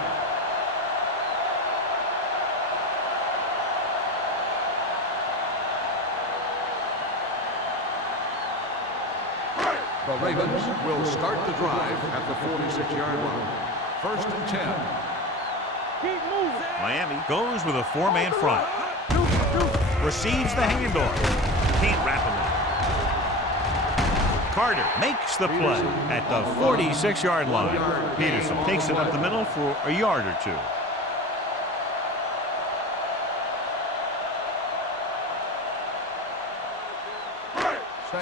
The Ravens will start the drive at the 46-yard line. First and 10. Keep moving. Miami goes with a 4-man front. Receives the handoff. Can't wrap him up. Carter makes the play at the 46-yard line. Peterson takes it up the middle for a yard or two.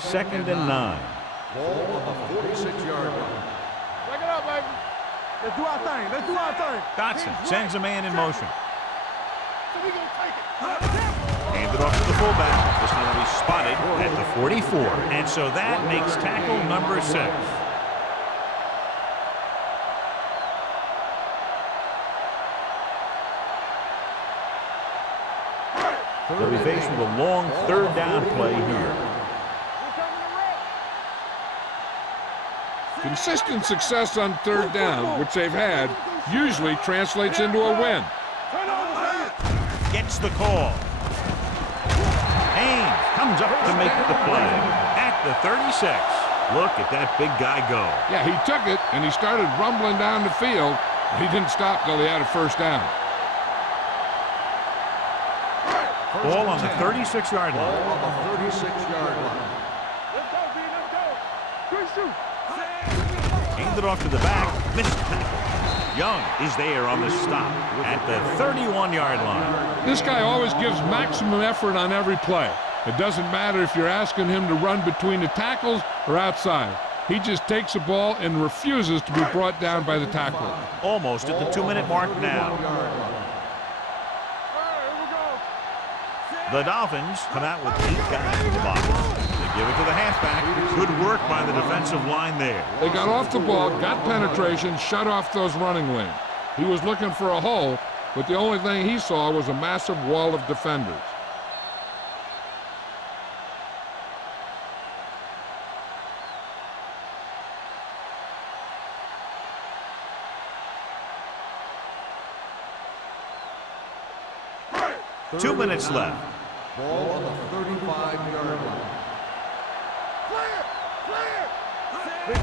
Second and 9. Ball on the 46-yard line. Break it up, baby. Let's do our thing. Dotson sends a man in motion. So we gonna take it. Handed off to the fullback. This one will be spotted at the 44. And so that makes tackle number 6. They'll be faced with a long 3rd down play here. Consistent success on 3rd down, which they've had, usually translates into a win. Gets the call. Haynes comes up to make the play at the 36. Look at that big guy go. Yeah, he took it, and he started rumbling down the field. He didn't stop till he had a 1st down. Ball on the 36-yard line. Ball on the 36-yard line. Let's go, B. Let's go. Good shoot. Handed off to the back. Missed tackle. Young is there on the stop at the 31-yard line. This guy always gives maximum effort on every play. It doesn't matter if you're asking him to run between the tackles or outside. He just takes the ball and refuses to be brought down by the tackler. Almost at the 2-minute mark now. The Dolphins come out with 8 guys in the box. They give it to the halfback. Good work by the defensive line there. They got off the ball, got penetration, shut off those running lanes. He was looking for a hole, but the only thing he saw was a massive wall of defenders. 2 minutes left. Ball on the 35-yard line.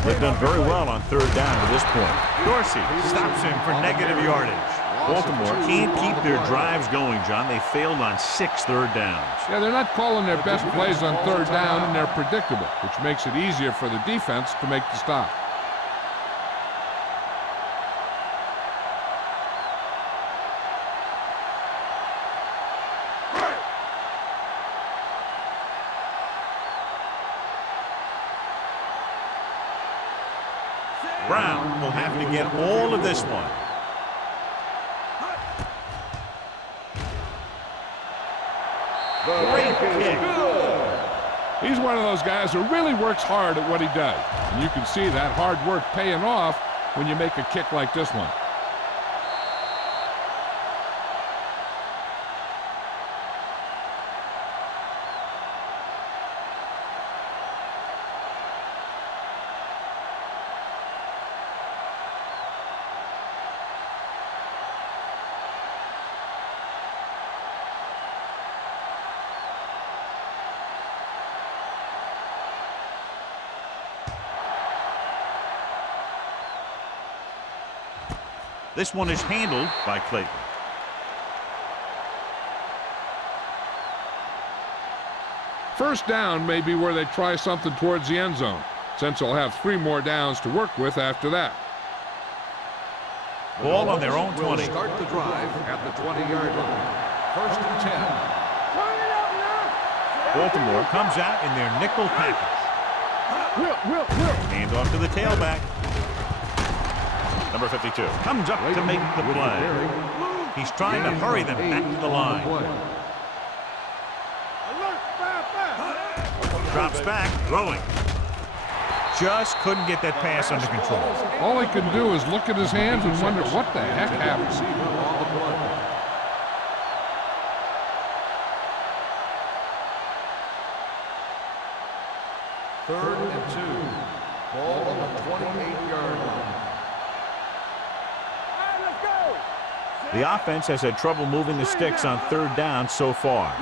They've done very well on third down to this point. Dorsey stops him for negative yardage. Baltimore can't keep their drives going, John. They failed on 6 third downs. Yeah, they're not calling their best plays on third down, and they're predictable, which makes it easier for the defense to make the stop. Brown will have to get all of this one. Great kick. He's one of those guys who really works hard at what he does. And you can see that hard work paying off when you make a kick like this one. This one is handled by Clayton. First down may be where they try something towards the end zone, since they'll have 3 more downs to work with after that. Ball on their own 20. Start the drive at the 20-yard line. 1st and 10. Baltimore comes out in their nickel package. Hand off to the tailback. Number 52 comes up to make the play. He's trying to hurry them back to the line. Drops back, throwing. Just couldn't get that pass under control. All he can do is look at his hands and wonder what the heck happened. 3rd and 2. Ball on the 28-yard line. The offense has had trouble moving the sticks on third down so far.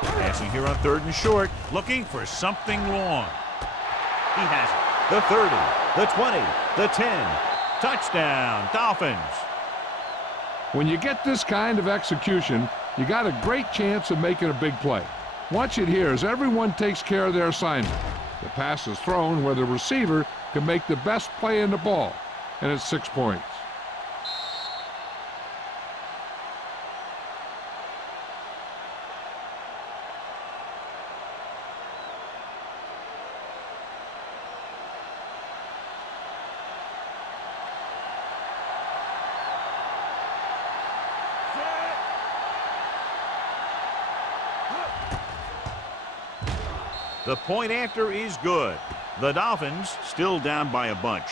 Passing here on 3rd and short, looking for something long. He has it. The 30, the 20, the 10. Touchdown, Dolphins. When you get this kind of execution, you got a great chance of making a big play. Watch it here as everyone takes care of their assignment. The pass is thrown where the receiver can make the best play in the ball, and it's 6 points. The point after is good. The Dolphins still down by a bunch.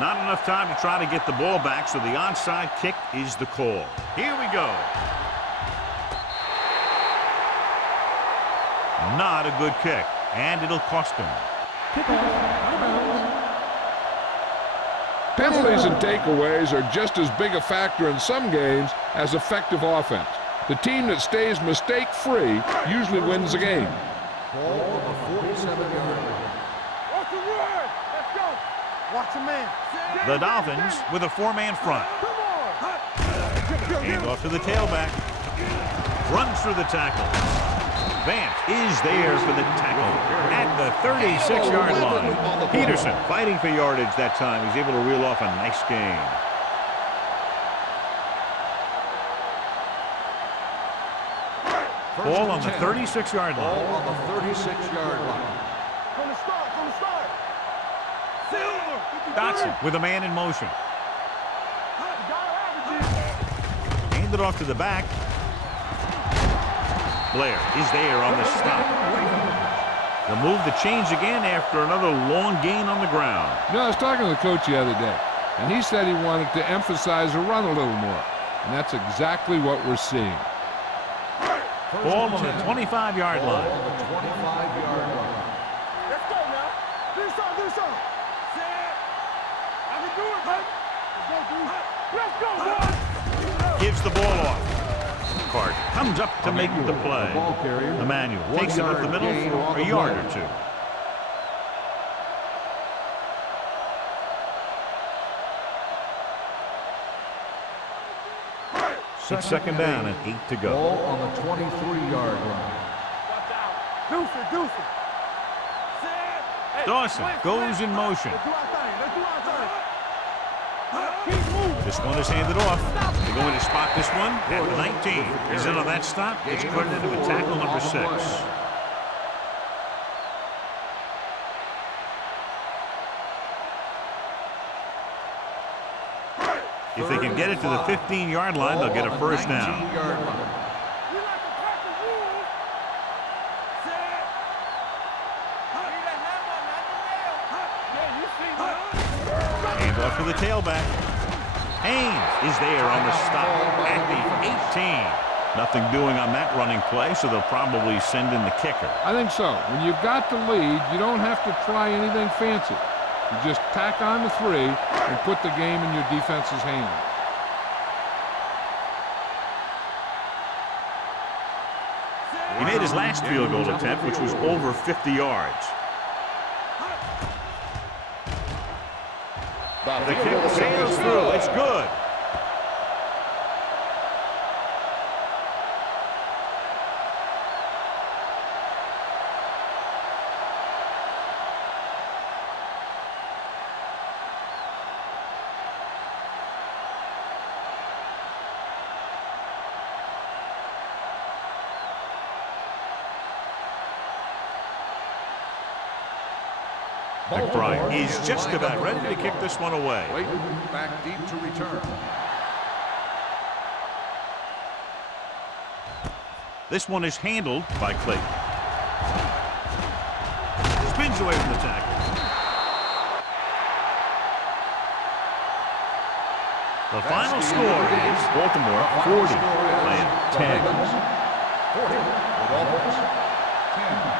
Not enough time to try to get the ball back, so the onside kick is the call. Here we go. Not a good kick, and it'll cost him. Penalties and takeaways are just as big a factor in some games as effective offense. The team that stays mistake-free usually wins the game. Ball on the 47-yard line. Watch the run. Let's go. Watch the man. The Dolphins with a 4-man front. Hand off to the tailback. Runs through the tackle. Vance is there for the tackle at the 36-yard line. Peterson fighting for yardage that time. He's able to reel off a nice gain. Ball on the 36-yard line. Ball on the 36-yard line. From the start. Silver. Dotson with a man in motion. Hand it off to the back. Blair is there on the stop. The move the chains again after another long gain on the ground. You know, I was talking to the coach the other day, and he said he wanted to emphasize the run a little more. And that's exactly what we're seeing. Ball on the 25-yard line. On the 25-yard line. Let's go now. Do something. Set. I can do it, man. Let's go, boy. Gives the ball off. Cart comes up to make the play. Ball carrier. Emmanuel takes it up the middle gain on for the a yard play. or two. It's second down and 8 to go. Ball on the 23-yard line. Watch out. Deuce it. Set. Hey, Dawson switch. goes in motion. Let's do our thing. Keep moving. This one is handed off. They're going to spot this one at the 19. He's in on that stop. It's credited with tackle number 6. If they can get it to the 15-yard line, they'll get a first down. 19-yard line. We like to crack the rules. Set. Need a hammer, not the nail. Yeah, you see that. Hand off to the tailback. Haynes is there on the stop at the 18. Nothing doing on that running play, so they'll probably send in the kicker. I think so. When you've got the lead, you don't have to try anything fancy. You just tack on the 3 and put the game in your defense's hands. He made his last field goal attempt, which was over 50 yards. The kick sails through. It's good. McBride is just about ready to kick this one away. Clayton back deep to return. This one is handled by Clayton. Spins away from the tackle. The final score is Baltimore 40, Atlanta 10. 40. The Dolphins 10.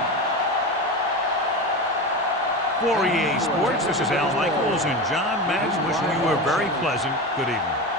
For EA Sports, this is Al Michaels and John Maddox wishing you a very pleasant good evening.